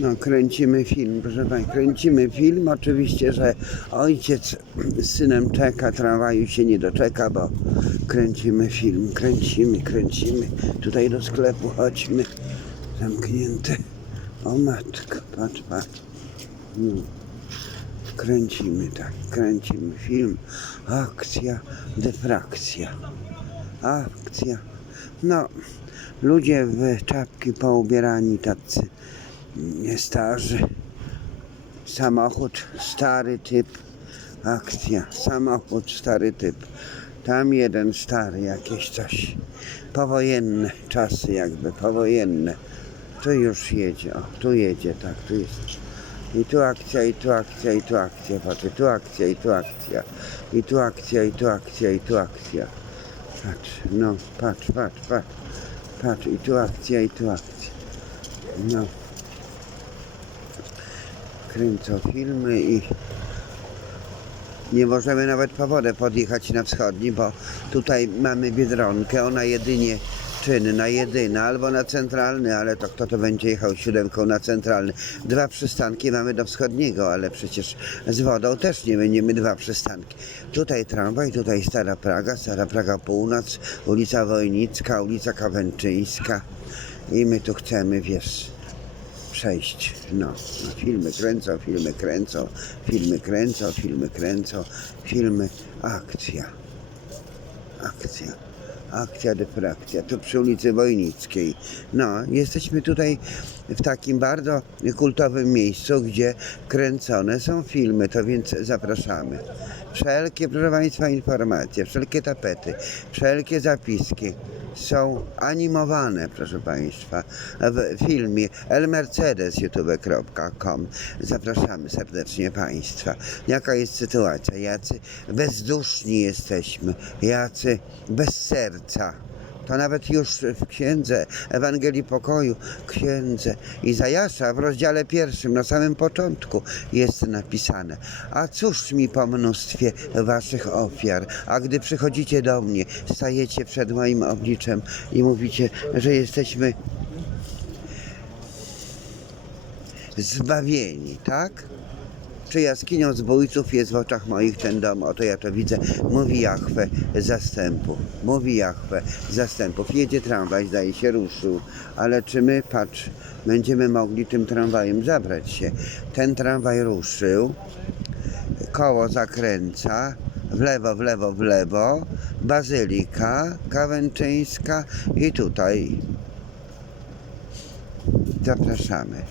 No, kręcimy film, proszę Państwa, kręcimy film. Oczywiście, że ojciec z synem czeka, tramwaju się nie doczeka, bo kręcimy film, kręcimy, kręcimy. Tutaj do sklepu chodźmy, zamknięte. O matko, patrz, patrz. No. Kręcimy, tak, kręcimy film. Akcja, defrakcja. Akcja. No, ludzie w czapki poubierani tacy starzy. Samochód stary typ. Akcja. Samochód stary typ. Tam jeden stary jakieś coś. Powojenne czasy jakby, powojenne. Tu już jedzie, o, tu jedzie, tak, tu jest. I tu akcja, i tu akcja, i tu akcja, patrz, i tu akcja, i tu akcja. I tu akcja, i tu akcja, i tu akcja. Patrz, no, patrz, patrz, patrz. Patrz, i tu akcja, i tu akcja. No. Kręcą filmy i nie możemy nawet po wodę podjechać na wschodni, bo tutaj mamy Biedronkę, ona jedynie czynna, jedyna, albo na centralny, ale to kto to będzie jechał siódemką na centralny. Dwa przystanki mamy do wschodniego, ale przecież z wodą też nie będziemy dwa przystanki. Tutaj tramwaj, tutaj Stara Praga, Stara Praga Północ, ulica Wojnicka, ulica Kawęczyńska i my tu chcemy, wiesz, przejść. No, no, filmy kręcą, filmy kręcą, filmy kręcą, filmy kręcą, filmy, akcja, akcja, akcja, defrakcja, tu przy ulicy Wojnickiej. No, jesteśmy tutaj w takim bardzo kultowym miejscu, gdzie kręcone są filmy, to więc zapraszamy. Wszelkie, proszę Państwa, informacje, wszelkie tapety, wszelkie zapiski są animowane, proszę Państwa, w filmie elmercedes.youtube.com. Zapraszamy serdecznie Państwa. Jaka jest sytuacja? Jacy bezduszni jesteśmy, jacy bez serca. To nawet już w księdze Ewangelii Pokoju, księdze Izajasza w rozdziale pierwszym, na samym początku jest napisane A cóż mi po mnóstwie waszych ofiar, a gdy przychodzicie do mnie, stajecie przed moim obliczem i mówicie, że jesteśmy zbawieni, tak? Czy jaskinią zbójców jest w oczach moich ten dom? Oto ja to widzę. Mówi Jachwę zastępów. Mówi Jachwę zastępów. Jedzie tramwaj, zdaje się, ruszył. Ale czy my, patrz, będziemy mogli tym tramwajem zabrać się? Ten tramwaj ruszył. Koło zakręca. W lewo, w lewo, w lewo. Bazylika Kawęczyńska i tutaj. Zapraszamy.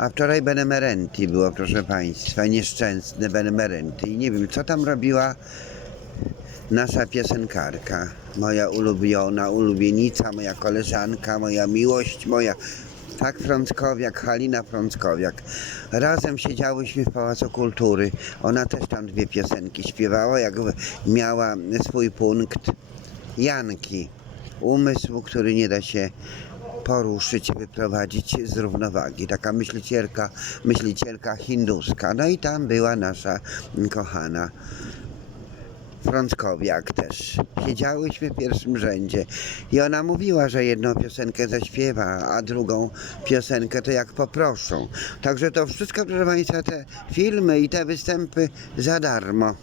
A wczoraj Benemerenti było, proszę Państwa, nieszczęsne Benemerenti. I nie wiem, co tam robiła nasza piosenkarka, moja ulubiona, ulubienica, moja koleżanka, moja miłość, moja tak Frąckowiak, Halina Frąckowiak. Razem siedziałyśmy w Pałacu Kultury. Ona też tam dwie piosenki śpiewała, jak miała swój punkt Janki. Umysł, który nie da się poruszyć, wyprowadzić z równowagi. Taka myślicielka, myślicielka hinduska. No i tam była nasza kochana Frąckowiak też. Siedziałyśmy w pierwszym rzędzie i ona mówiła, że jedną piosenkę zaśpiewa, a drugą piosenkę to jak poproszą. Także to wszystko, proszę Państwa, te filmy i te występy za darmo.